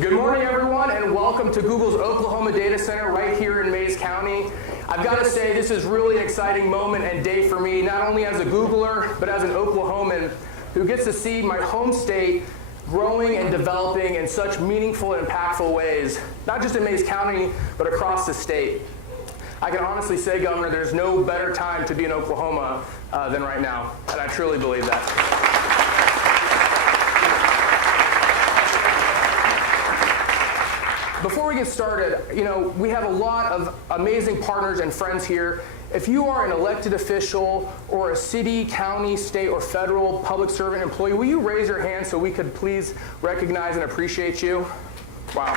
Good morning, everyone, and welcome to Google's Oklahoma Data Center right here in Mayes County. I've got to say, this is really an exciting moment and day for me, not only as a Googler, but as an Oklahoman who gets to see my home state growing and developing in such meaningful and impactful ways, not just in Mayes County, but across the state. I can honestly say, Governor, there's no better time to be in Oklahoma than right now, and I truly believe that. Before we get started, we have a lot of amazing partners and friends here. If you are an elected official or a city, county, state, or federal public servant employee, will you raise your hand so we could please recognize and appreciate you? Wow.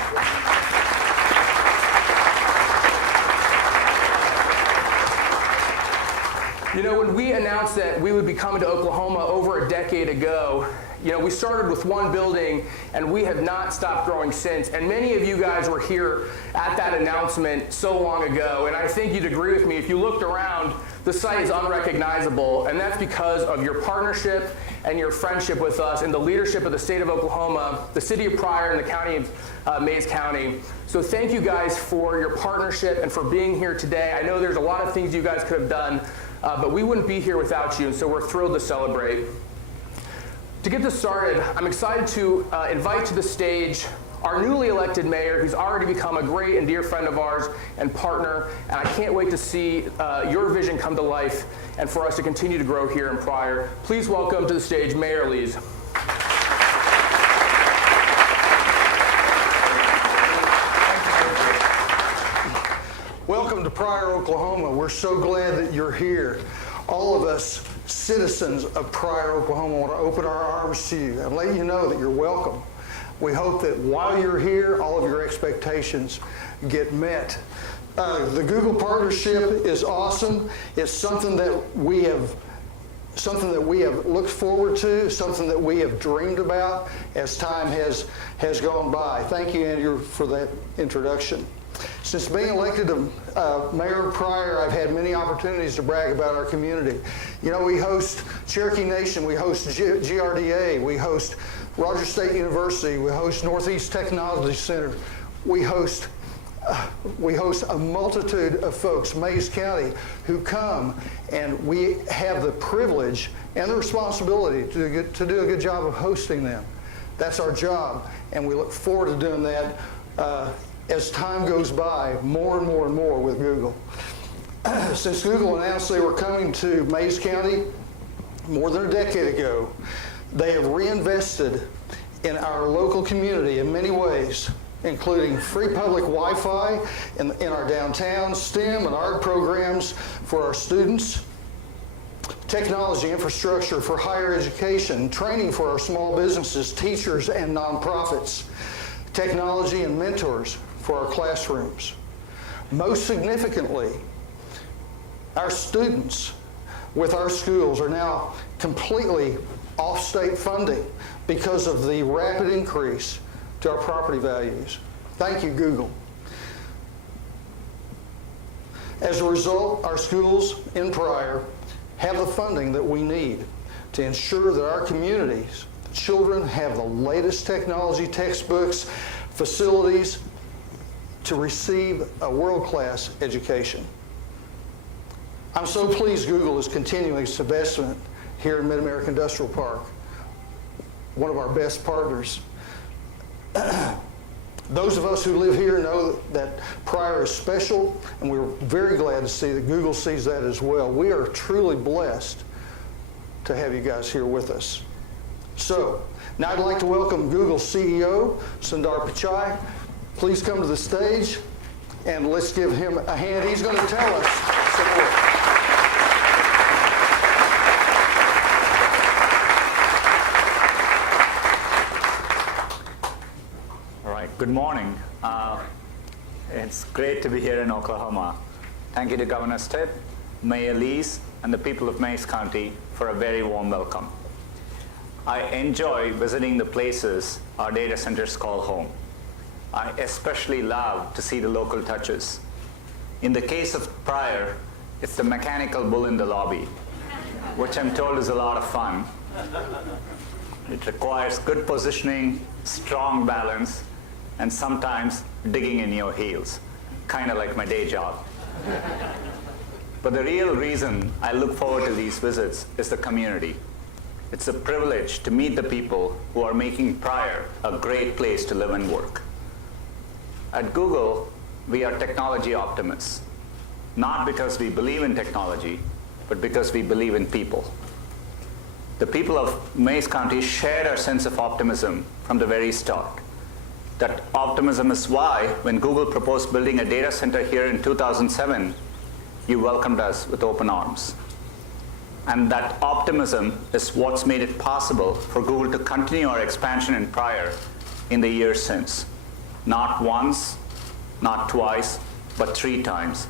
When we announced that we would be coming to Oklahoma over a decade ago, we started with one building, and we have not stopped growing since. And many of you guys were here at that announcement so long ago, and I think you'd agree with me. If you looked around, the site is unrecognizable, and that's because of your partnership and your friendship with us and the leadership of the state of Oklahoma, the city of Pryor, and the county of Mayes County. So thank you guys for your partnership and for being here today. I know there's a lot of things you guys could have done, but we wouldn't be here without you, and so we're thrilled to celebrate. To get this started, I'm excited to invite to the stage our newly elected mayor, who's already become a great and dear friend of ours and partner, and I can't wait to see your vision come to life and for us to continue to grow here in Pryor. Please welcome to the stage Mayor Lees. Welcome to Pryor, Oklahoma. We're so glad that you're here. All of us citizens of Pryor, Oklahoma want to open our arms to you and let you know that you're welcome. We hope that while you're here, all of your expectations get met. The Google partnership is awesome. It's something that we have looked forward to, something that we have dreamed about as time has gone by. Thank you, Andrew, for that introduction. Since being elected Mayor of Pryor, I've had many opportunities to brag about our community. We host Cherokee Nation, we host GRDA, we host Rogers State University, we host Northeast Technology Center, we host a multitude of folks, Mayes County, who come, and we have the privilege and the responsibility to do a good job of hosting them. That's our job, and we look forward to doing that as time goes by, more and more and more with Google. Since Google announced they were coming to Mayes County more than a decade ago, they have reinvested in our local community in many ways, including free public Wi-Fi in our downtown, STEM and art programs for our students, technology infrastructure for higher education, training for our small businesses, teachers, and nonprofits, technology and mentors for our classrooms. Most significantly, our students with our schools are now completely off-state funding because of the rapid increase to our property values. Thank you, Google. As a result, our schools in Pryor have the funding that we need to ensure that our communities, children have the latest technology, textbooks, facilities to receive a world-class education. I'm so pleased Google is continuing its investment here in Mid-America Industrial Park, one of our best partners. Those of us who live here know that Pryor is special, and we're very glad to see that Google sees that as well. We are truly blessed to have you guys here with us. So, now I'd like to welcome Google's CEO, Sundar Pichai. Please come to the stage, and let's give him a hand. He's going to tell us some more. All right, good morning. It's great to be here in Oklahoma. Thank you to Governor Stitt, Mayor Lees, and the people of Mayes County for a very warm welcome. I enjoy visiting the places our data centers call home. I especially love to see the local touches. In the case of Pryor, it's the mechanical bull in the lobby, which I'm told is a lot of fun. It requires good positioning, strong balance, and sometimes digging in your heels, kind of like my day job. But the real reason I look forward to these visits is the community. It's a privilege to meet the people who are making Pryor a great place to live and work. At Google, we are technology optimists, not because we believe in technology, but because we believe in people. The people of Mays County shared our sense of optimism from the very start. That optimism is why, when Google proposed building a data center here in 2007, you welcomed us with open arms. And that optimism is what's made it possible for Google to continue our expansion in Pryor in the years since. Not once, not twice, but 3 times.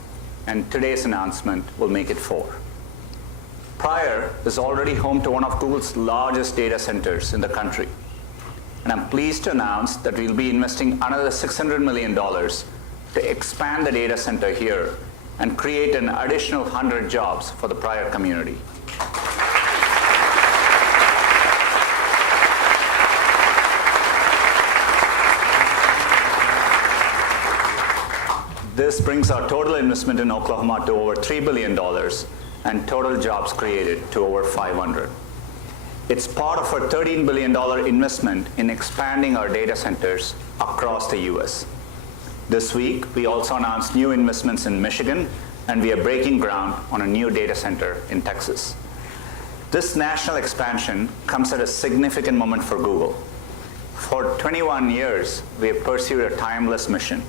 And today's announcement will make it 4. Pryor is already home to one of Google's largest data centers in the country. And I'm pleased to announce that we'll be investing another $600 million to expand the data center here and create an additional 100 jobs for the Pryor community. This brings our total investment in Oklahoma to over $3 billion and total jobs created to over 500. It's part of our $13 billion investment in expanding our data centers across the US. This week, we also announced new investments in Michigan, and we are breaking ground on a new data center in Texas. This national expansion comes at a significant moment for Google. For 21 years, we have pursued a timeless mission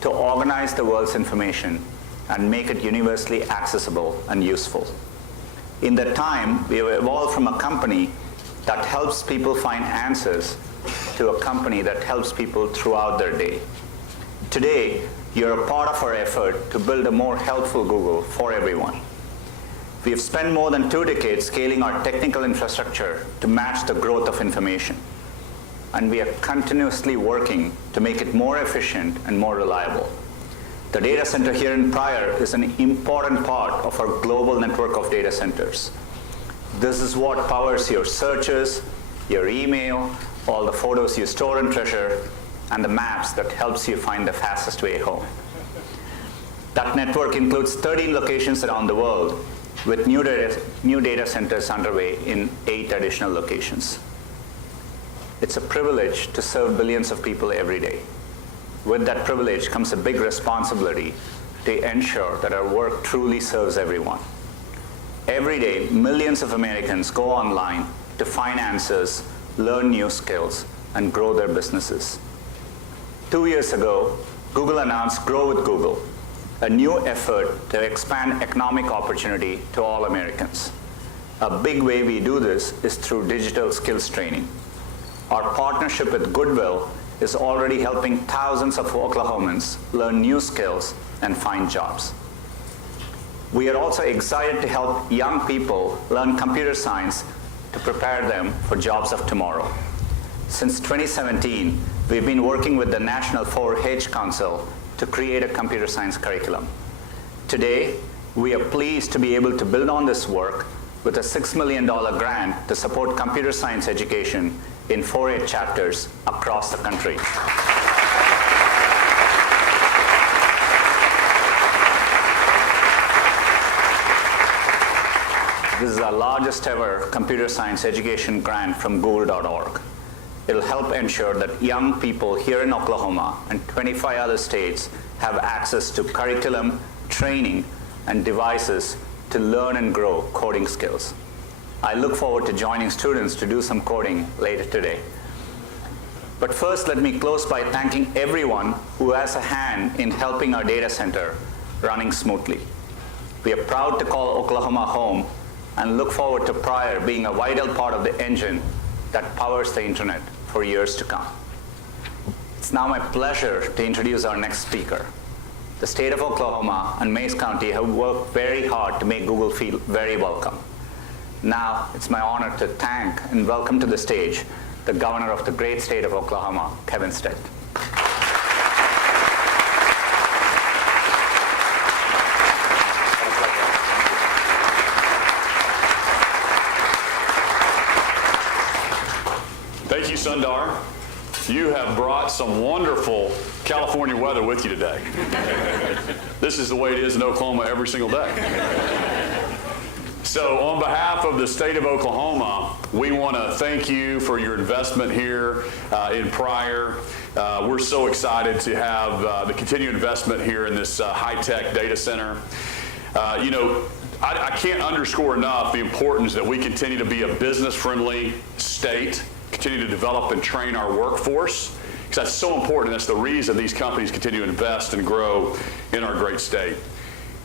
to organize the world's information and make it universally accessible and useful. In that time, we have evolved from a company that helps people find answers to a company that helps people throughout their day. Today, you're a part of our effort to build a more helpful Google for everyone. We have spent more than 2 decades scaling our technical infrastructure to match the growth of information. And we are continuously working to make it more efficient and more reliable. The data center here in Pryor is an important part of our global network of data centers. This is what powers your searches, your email, all the photos you store and treasure, and the maps that helps you find the fastest way home. That network includes 13 locations around the world, with new data centers underway in 8 additional locations. It's a privilege to serve billions of people every day. With that privilege comes a big responsibility to ensure that our work truly serves everyone. Every day, millions of Americans go online to find answers, learn new skills, and grow their businesses. 2 years ago, Google announced Grow with Google, a new effort to expand economic opportunity to all Americans. A big way we do this is through digital skills training. Our partnership with Goodwill is already helping thousands of Oklahomans learn new skills and find jobs. We are also excited to help young people learn computer science to prepare them for jobs of tomorrow. Since 2017, we've been working with the National 4-H Council to create a computer science curriculum. Today, we are pleased to be able to build on this work with a $6 million grant to support computer science education in 4-H chapters across the country. This is our largest ever computer science education grant from Google.org. It'll help ensure that young people here in Oklahoma and 25 other states have access to curriculum, training, and devices to learn and grow coding skills. I look forward to joining students to do some coding later today. But first, let me close by thanking everyone who has a hand in helping our data center running smoothly. We are proud to call Oklahoma home and look forward to Pryor being a vital part of the engine that powers the internet for years to come. It's now my pleasure to introduce our next speaker. The state of Oklahoma and Mays County have worked very hard to make Google feel very welcome. Now, it's my honor to thank and welcome to the stage the governor of the great state of Oklahoma, Kevin Stitt. Thank you, Sundar. you have brought some wonderful California weather with you today. This is the way it is in Oklahoma every single day. So on behalf of the state of Oklahoma, we want to thank you for your investment here in Pryor. We're so excited to have the continued investment here in this high-tech data center. You know, I can't underscore enough the importance that we continue to be a business-friendly state, continue to develop and train our workforce, because that's so important. That's the reason these companies continue to invest and grow in our great state.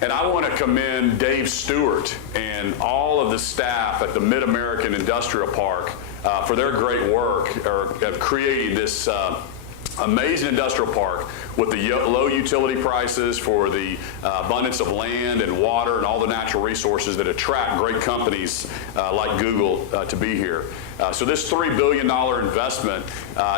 And I want to commend Dave Stewart and all of the staff at the Mid-American Industrial Park for their great work of creating this amazing industrial park with the low utility prices, for the abundance of land and water and all the natural resources that attract great companies like Google to be here. So this $3 billion investment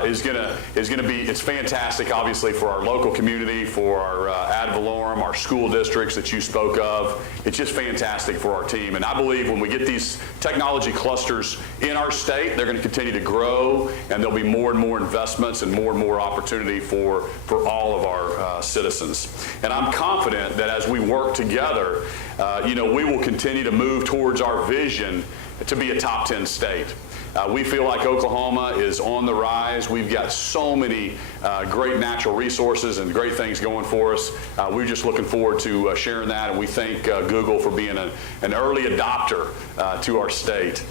is going to be, it's fantastic, obviously, for our local community, for our ad valorem, our school districts that you spoke of. It's just fantastic for our team. And I believe when we get these technology clusters in our state, they're going to continue to grow, and there'll be more and more investments and more opportunity for all of our citizens. And I'm confident that as we work together, you know, we will continue to move towards our vision to be a top 10 state. We feel like Oklahoma is on the rise. We've got so many great natural resources and great things going for us. We're just looking forward to sharing that, and we thank Google for being an early adopter to our state.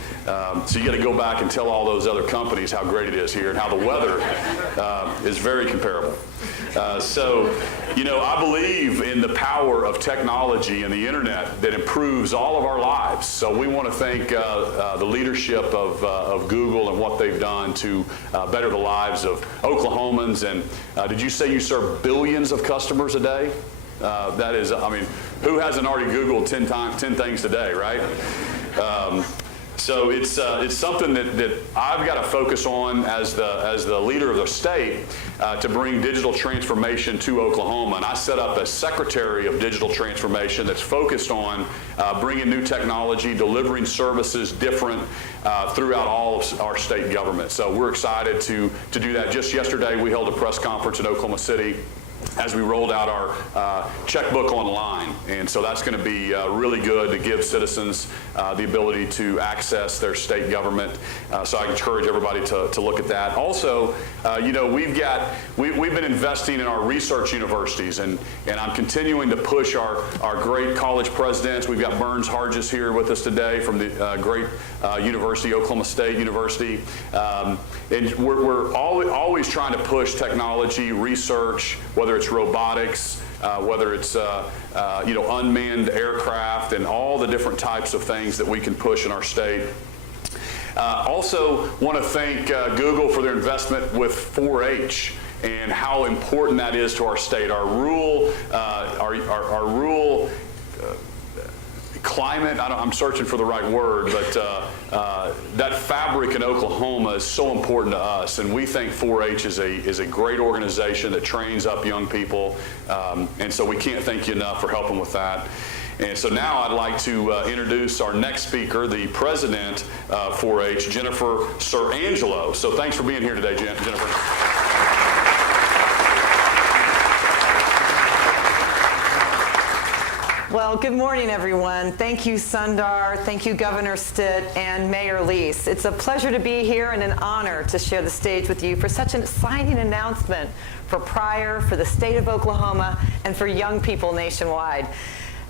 So you got to go back and tell all those other companies how great it is here and how the weather is very comparable. So, you know, I believe in the power of technology and the internet that improves all of our lives. So we want to thank the leadership of Google and what they've done to better the lives of Oklahomans. And did you say you serve billions of customers a day? That is, I mean, who hasn't already Googled 10 things today, right? So it's something that I've got to focus on as the leader of the state to bring digital transformation to Oklahoma. And I set up a Secretary of Digital Transformation that's focused on bringing new technology, delivering services different throughout all of our state government. So we're excited to do that. Just yesterday, we held a press conference in Oklahoma City as we rolled out our checkbook online. And so that's going to be really good to give citizens the ability to access their state government. So I encourage everybody to look at that. Also, you know, we've been investing in our research universities, and I'm continuing to push our great college presidents. We've got Burns Hargis here with us today from the great university, Oklahoma State University. And we're always trying to push technology, research, whether it's robotics, whether it's you know, unmanned aircraft, and all the different types of things that we can push in our state. Also want to thank Google for their investment with 4-H and how important that is to our state. Our rural climate, I'm searching for the right word, but that fabric in Oklahoma is so important to us, and we think 4-H is a great organization that trains up young people, and so we can't thank you enough for helping with that. And so now I'd like to introduce our next speaker, the president of 4-H, Jennifer Sirangelo. So thanks for being here today, Jennifer. Well, good morning, everyone. Thank you, Sundar. Thank you, Governor Stitt and Mayor Lease. It's a pleasure to be here and an honor to share the stage with you for such an exciting announcement for Pryor, for the state of Oklahoma, and for young people nationwide.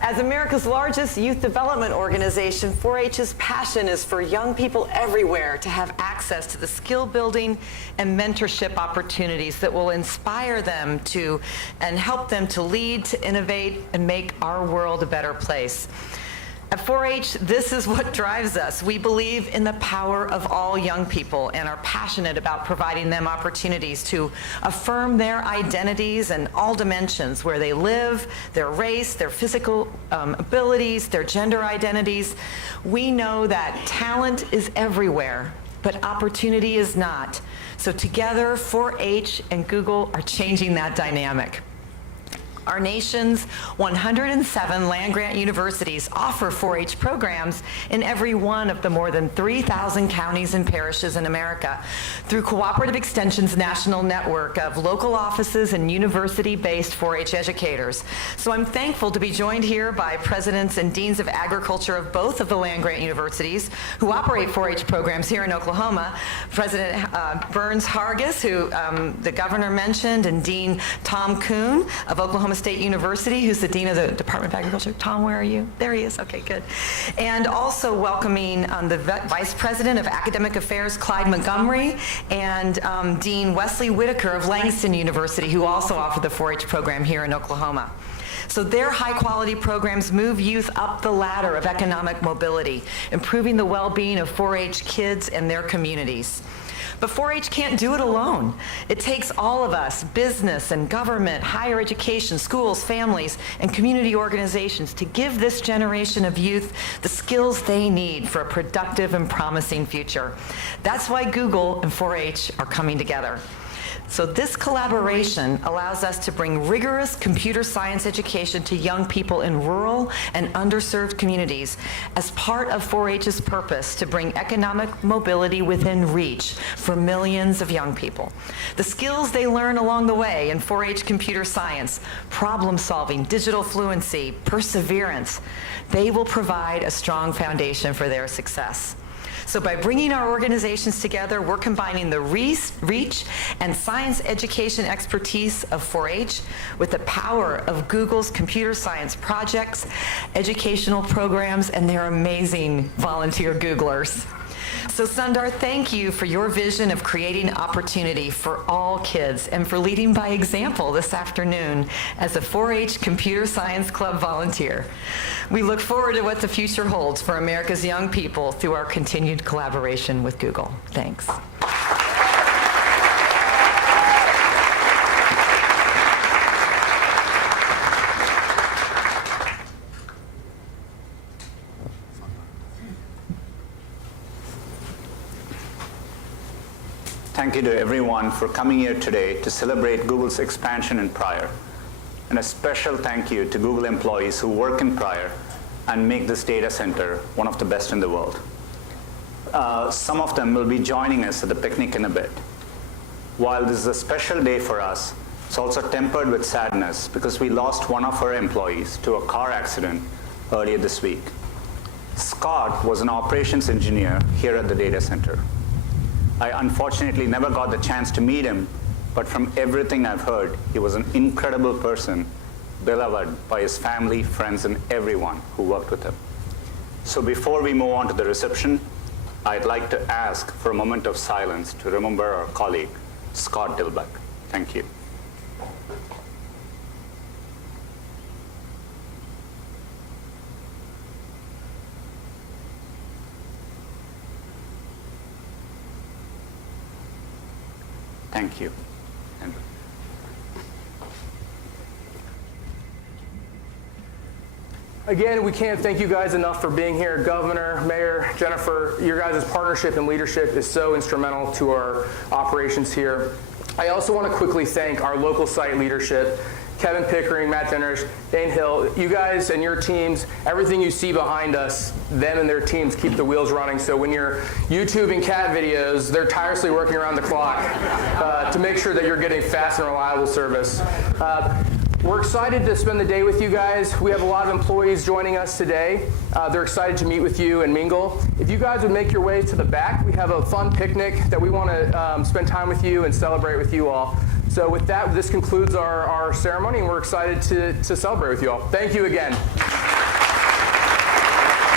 As America's largest youth development organization, 4-H's passion is for young people everywhere to have access to the skill building and mentorship opportunities that will inspire them to and help them to lead, to innovate, and make our world a better place. At 4-H, this is what drives us. We believe in the power of all young people and are passionate about providing them opportunities to affirm their identities in all dimensions, where they live, their race, their physical abilities, their gender identities. We know that talent is everywhere, but opportunity is not. So together, 4-H and Google are changing that dynamic. Our nation's 107 land-grant universities offer 4-H programs in every one of the more than 3,000 counties and parishes in America through Cooperative Extension's national network of local offices and university-based 4-H educators. So I'm thankful to be joined here by presidents and deans of agriculture of both of the land-grant universities who operate 4-H programs here in Oklahoma. President Burns Hargis, who the governor mentioned, and Dean Tom Kuhn of Oklahoma State University, who's the Dean of the Department of Agriculture. Tom, where are you? There he is. Okay, good. And also welcoming the Vice President of Academic Affairs, Clyde Montgomery, and Dean Wesley Whitaker of Langston University, who also offer the 4-H program here in Oklahoma. So their high-quality programs move youth up the ladder of economic mobility, improving the well-being of 4-H kids and their communities. But 4-H can't do it alone. It takes all of us, business and government, higher education, schools, families, and community organizations to give this generation of youth the skills they need for a productive and promising future. That's why Google and 4-H are coming together. So this collaboration allows us to bring rigorous computer science education to young people in rural and underserved communities as part of 4-H's purpose to bring economic mobility within reach for millions of young people. The skills they learn along the way in 4-H computer science, problem solving, digital fluency, perseverance, they will provide a strong foundation for their success. So by bringing our organizations together, we're combining the reach and science education expertise of 4-H with the power of Google's computer science projects, educational programs, and their amazing volunteer Googlers. So Sundar, thank you for your vision of creating opportunity for all kids and for leading by example this afternoon as a 4-H Computer Science Club volunteer. We look forward to what the future holds for America's young people through our continued collaboration with Google. Thanks. Thank you to everyone for coming here today to celebrate Google's expansion in Pryor. And a special thank you to Google employees who work in Pryor and make this data center one of the best in the world. Some of them will be joining us at the picnic in a bit. While this is a special day for us, it's also tempered with sadness because we lost one of our employees to a car accident earlier this week. Scott was an operations engineer here at the data center. I unfortunately never got the chance to meet him, but from everything I've heard, he was an incredible person, beloved by his family, friends, and everyone who worked with him. So before we move on to the reception, I'd like to ask for a moment of silence to remember our colleague, Scott Dilbeck. Thank you. Thank you. Andrew. Again, we can't thank you guys enough for being here. Governor, Mayor, Jennifer, your guys' partnership and leadership is so instrumental to our operations here. I also want to quickly thank our local site leadership, Kevin Pickering, Matt Denner's, Dane Hill. You guys and your teams, everything you see behind us, them and their teams keep the wheels running. So when you're YouTubing cat videos, they're tirelessly working around the clock to make sure that you're getting fast and reliable service. We're excited to spend the day with you guys. We have a lot of employees joining us today. They're excited to meet with you and mingle. If you guys would make your way to the back, we have a fun picnic that we want to spend time with you and celebrate with you all. So with that, this concludes our ceremony, and we're excited to celebrate with you all. Thank you again.